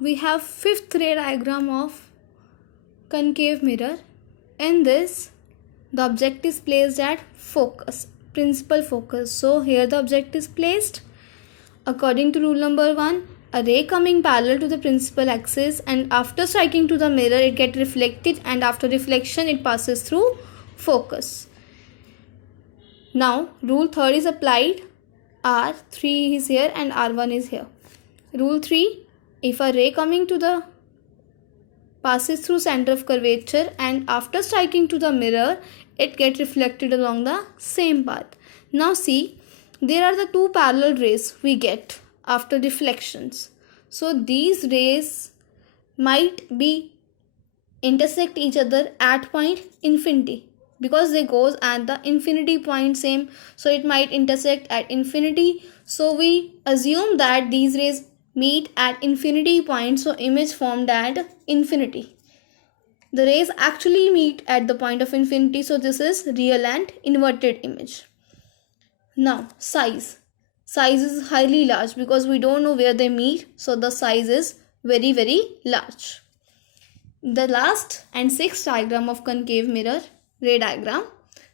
we have fifth ray diagram of concave mirror. In this, the object is placed at focus, principal focus. So here the object is placed. According to rule number 1, a ray coming parallel to the principal axis, and after striking to the mirror it gets reflected, and after reflection it passes through focus. Now rule 3 is applied. R3 is here and R1 is here. Rule 3, if a ray coming to the passes through center of curvature and after striking to the mirror it gets reflected along the same path. Now see, there are the two parallel rays we get after reflections. So these rays might be intersect each other at point infinity, because they goes at the infinity point same, so it might intersect at infinity. So we assume that these rays meet at infinity point, so image formed at infinity. The rays actually meet at the point of infinity, so this is real and inverted image. Now size is highly large because we don't know where they meet, so the size is very large. The last and sixth diagram of concave mirror ray diagram,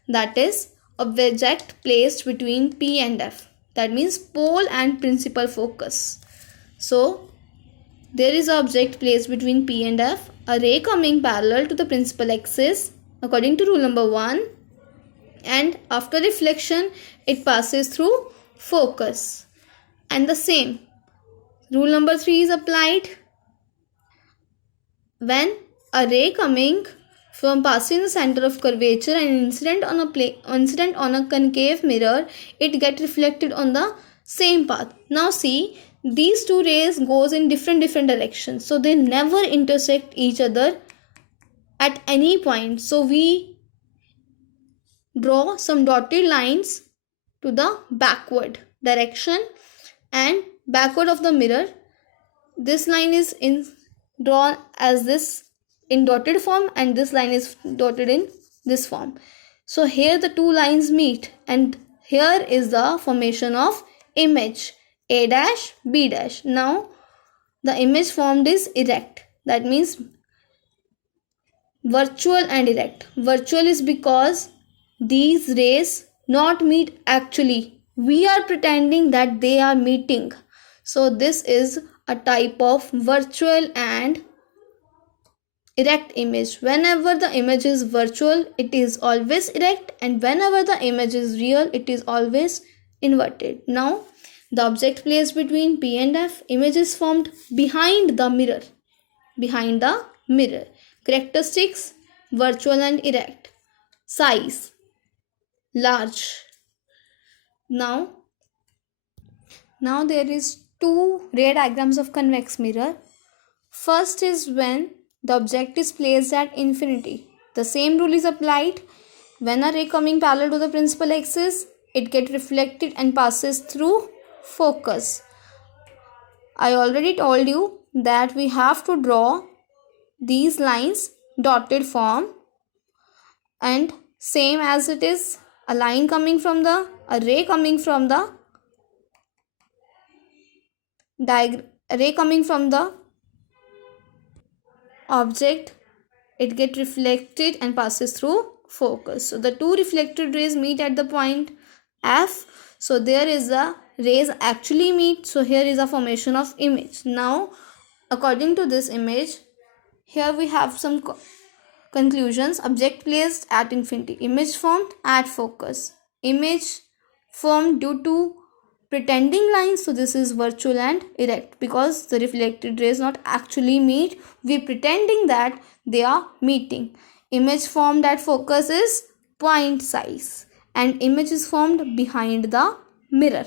that is object placed between P and F, that means pole and principal focus. So there is an object placed between P and F, a ray coming parallel to the principal axis according to rule number 1, and after reflection it passes through focus. And the same rule number 3 is applied. When a ray coming from passing the center of curvature and incident on a concave mirror, it get reflected on the same path. Now see, these two rays goes in different directions, so they never intersect each other at any point. So we draw some dotted lines to the backward direction and backward of the mirror. This line is drawn as this in dotted form, and this line is dotted in this form. So here the two lines meet, and here is the formation of image A dash B dash. Now the image formed is erect, that means virtual and erect. Virtual is because these rays not meet actually, we are pretending that they are meeting. So this is a type of virtual and erect image. Whenever the image is virtual, it is always erect, and whenever the image is real, it is always inverted. Now the object placed between P and F, image is formed behind the mirror. Characteristics: virtual and erect. Size: large. Now there is two ray diagrams of convex mirror. First is when the object is placed at infinity. The same rule is applied. When a ray coming parallel to the principal axis, it gets reflected and passes through focus. I already told you that we have to draw these lines dotted form, and same as it is a ray coming from the object, it get reflected and passes through focus. So the two reflected rays meet at the point F, so there is a rays actually meet, so here is a formation of image. Now according to this image, here we have some conclusions. Object placed at infinity, image formed at focus, image formed due to pretending lines, so this is virtual and erect because the reflected rays not actually meet, we pretending that they are meeting. Image formed at focus is point size, and image is formed behind the mirror.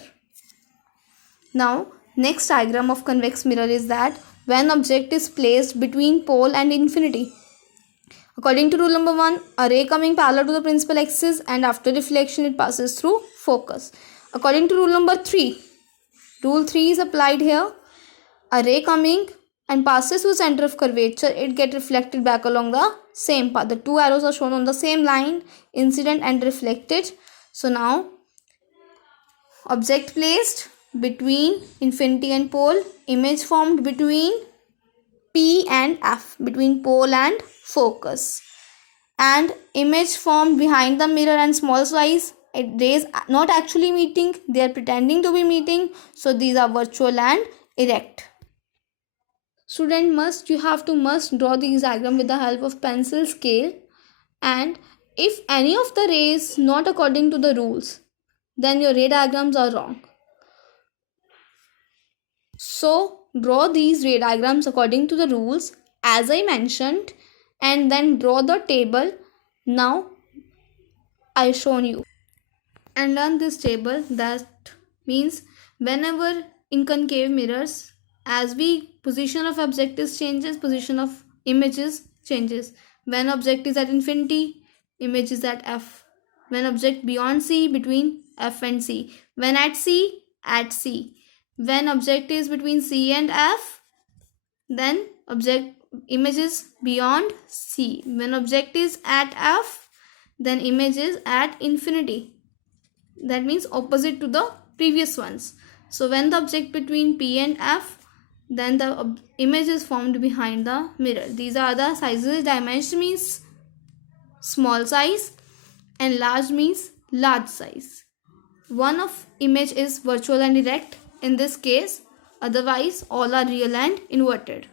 Now next diagram of convex mirror is that when object is placed between pole and infinity. According to rule number 1, a ray coming parallel to the principal axis, and after reflection it passes through focus. According to rule number 3, rule 3 is applied here. A ray coming and passes through center of curvature, it get reflected back along the same path. The two arrows are shown on the same line, incident and reflected. So now object placed between infinity and pole, image formed between P and F, between pole and focus. And image formed behind the mirror and small size, they is not actually meeting, they are pretending to be meeting, so these are virtual and erect. Student, you have to draw these diagram with the help of pencil scale, and if any of the ray is not according to the rules, then your ray diagrams are wrong. So draw these ray diagrams according to the rules as I mentioned, and then draw the table. Now I shown you, and learn this table. That means whenever in concave mirrors, as we position of objectives changes, position of images changes. When object is at infinity, image is at F. When object beyond C, between F and C. When at C, at C. When object is between C and F, then image is beyond C. When object is at F, then image is at infinity. That means opposite to the previous ones. So when the object between P and F, then the image is formed behind the mirror. These are the sizes. Dimension means small size and large means large size. One of image is virtual and erect in this case, otherwise all are real and inverted.